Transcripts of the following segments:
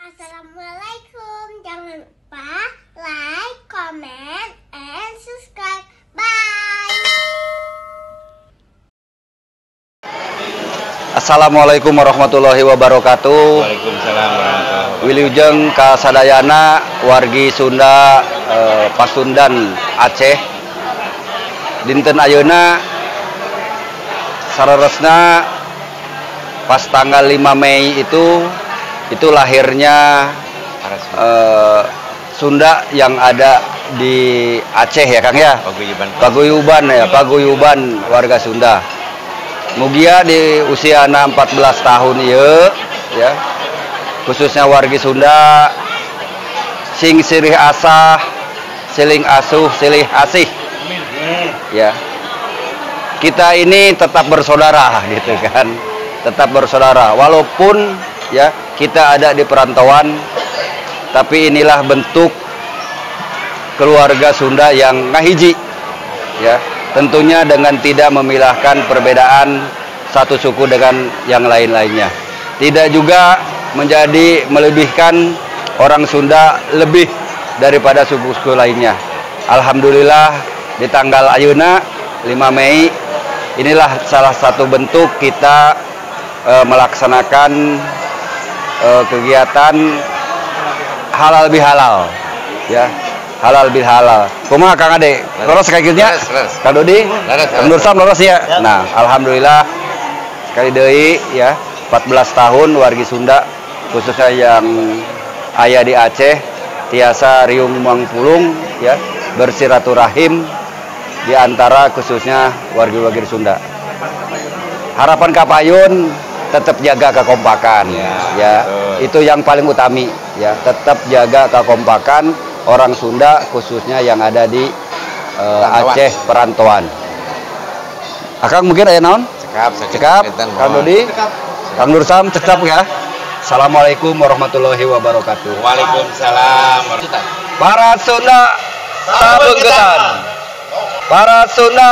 Assalamualaikum. Jangan lupa like, comment, and subscribe. Bye. Assalamualaikum warahmatullahi wabarakatuh. Waalaikumsalam warahmatullahi wabarakatuh. Wilujeng kasadayana wargi Sunda Pasundan Aceh. Dinten ayeuna sareresna pas tanggal 5 Mei itu lahirnya Sunda yang ada di Aceh ya Kang ya. Paguyuban warga Sunda. Mugia di usia 14 tahun ya. Khususnya wargi Sunda sing sirih asah, siling asuh, silih asih. Ya. Kita ini tetap bersaudara gitu kan. Tetap bersaudara walaupun ya kita ada di perantauan, tapi inilah bentuk keluarga Sunda yang ngahiji ya, tentunya dengan tidak memilahkan perbedaan satu suku dengan yang lain-lainnya, tidak juga melebihkan orang Sunda lebih daripada suku-suku lainnya. Alhamdulillah di tanggal ayeuna 5 Mei inilah salah satu bentuk kita melaksanakan kegiatan halal bihalal ya, halal bihalal. Kumaha Kang Ade? Loros kayaknya Kang Dodi? Kang Nursam loros ya? Nah, alhamdulillah sekali deui ya, 14 tahun wargi Sunda khususnya yang aya di Aceh tiasa riung mangpulung ya, bersiraturahim di antara khususnya wargi-wargi Sunda. Harapan kapayun tetap jaga kekompakan ya, itu yang paling utami ya, tetap jaga kekompakan orang Sunda khususnya yang ada di Aceh perantauan. Akang mungkin aya naon? Cekap Kang Dodi, Kang Nursam cekap ya. Assalamualaikum warahmatullahi wabarakatuh. Waalaikumsalam. Para Sunda sabenggetan, para Sunda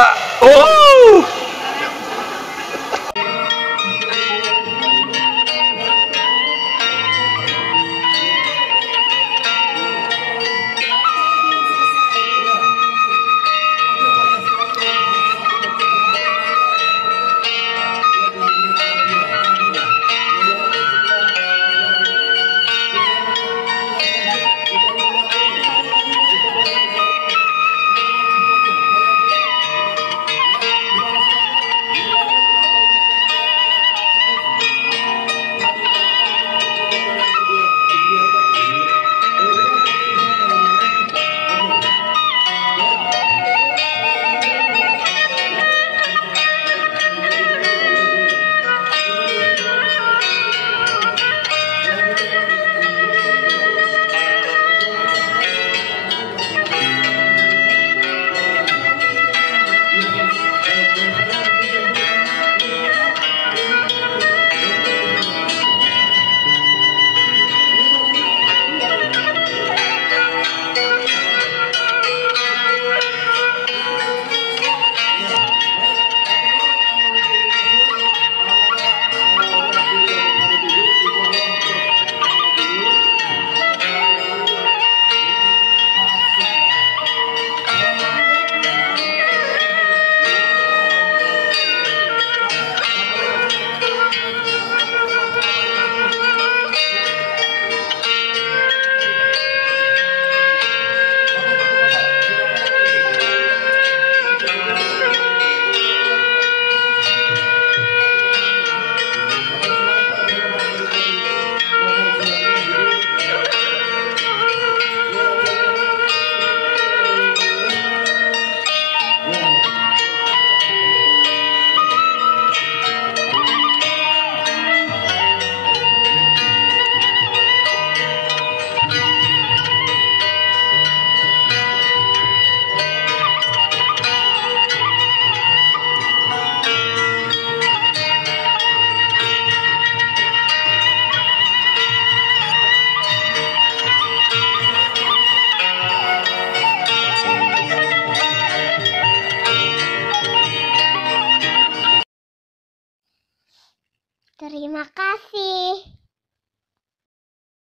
Terima kasih.